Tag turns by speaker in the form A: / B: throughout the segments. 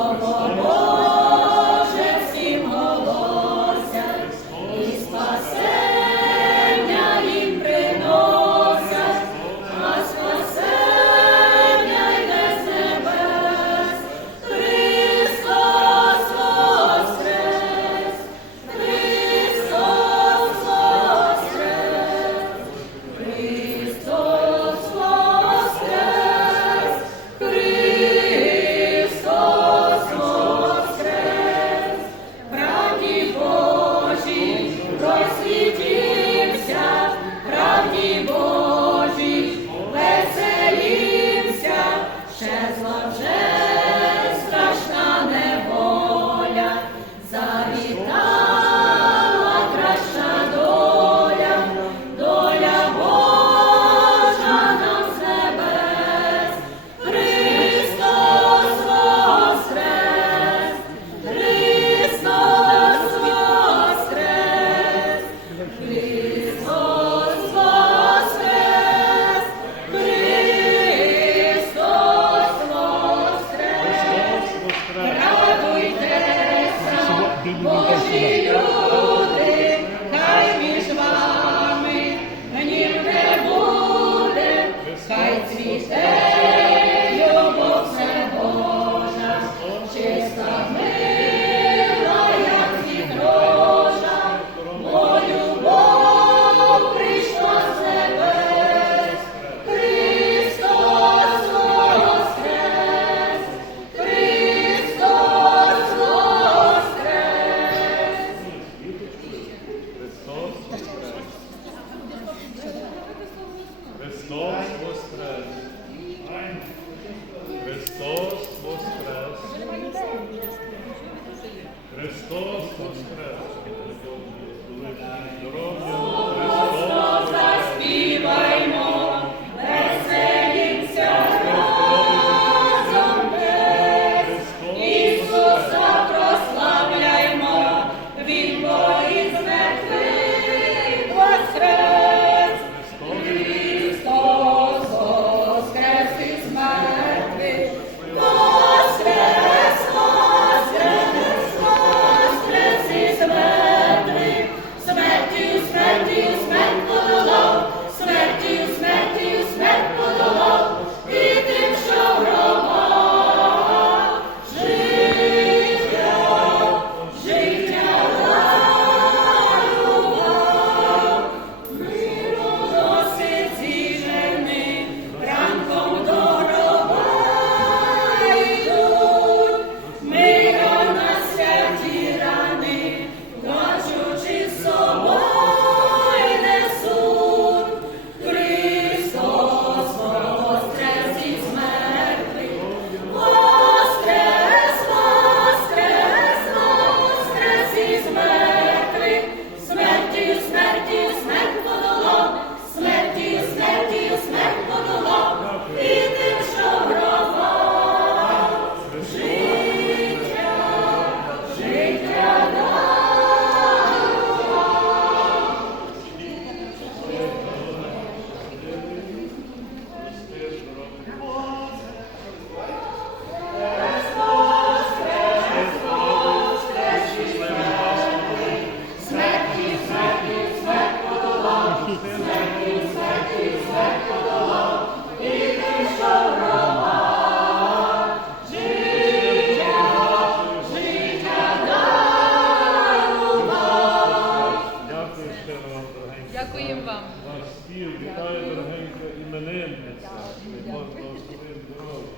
A: Lord. дорогенька іменинниця, Бог благослови здоров'я.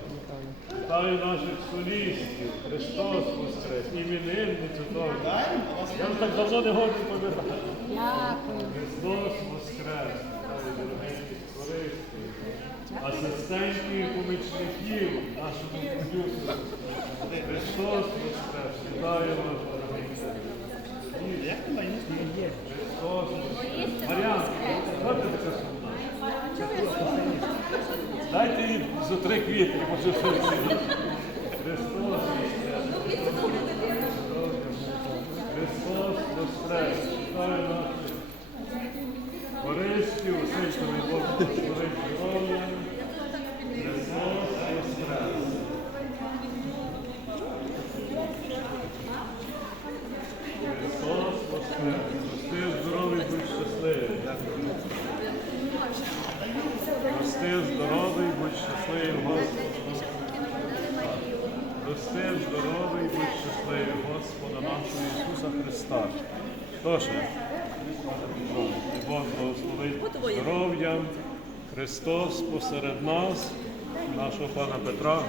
A: Вітаю наших солістів, Христос Воскрес, іменинницю теж. Я так давно не хочу пам'ятати. Христос Воскрес, вітаю дорогеньких користів, асистентів і помічників нашому продюсеру. Христос Воскрес, вітаю вас. Квітки, може щось. Христос. Христос Воскрес. Користів, усичної Бог благословить здоров'я. Христос Воскрес. Христос Воскрес. Рости здоровий, будь щасливий. Рости здоровий, будь щасливий, Господи. Рости здоровий, будь щасливий, Господа нашого Ісуса Христа. Тож. Бог благословить здоров'ям. Христос посеред нас, нашого пана Петра.